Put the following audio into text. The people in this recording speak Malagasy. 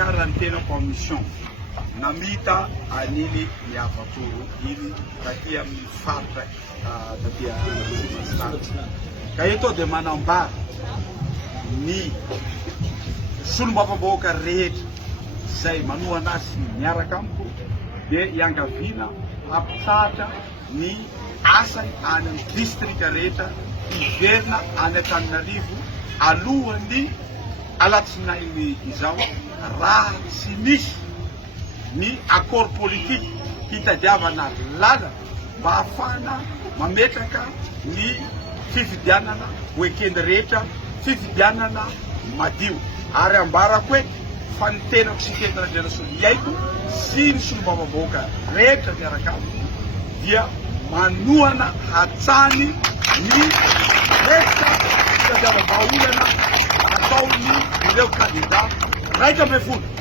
karantena commission namita anili miafaturu ili takia mfarta takia kaito de manamba ni sun baba boka red sai manua nasi nyara kampu de yang vina apsata ni asai anan district reta iverna anatanarivo aluani alatsinainy izao raha tsy misy ny accord politique hitadiavana lala mba ahafahana mametraka ny fifidianana weekend rehetra fifidianana madio ary ambarako hoe fa ny tenako sy tenana generation iaiko sy ny solombavaboaka rehetra miaraka aminy dia manoana hatsany ny rehetra fitadiava-baolana ataony ireo candidat raika ambin'ny folo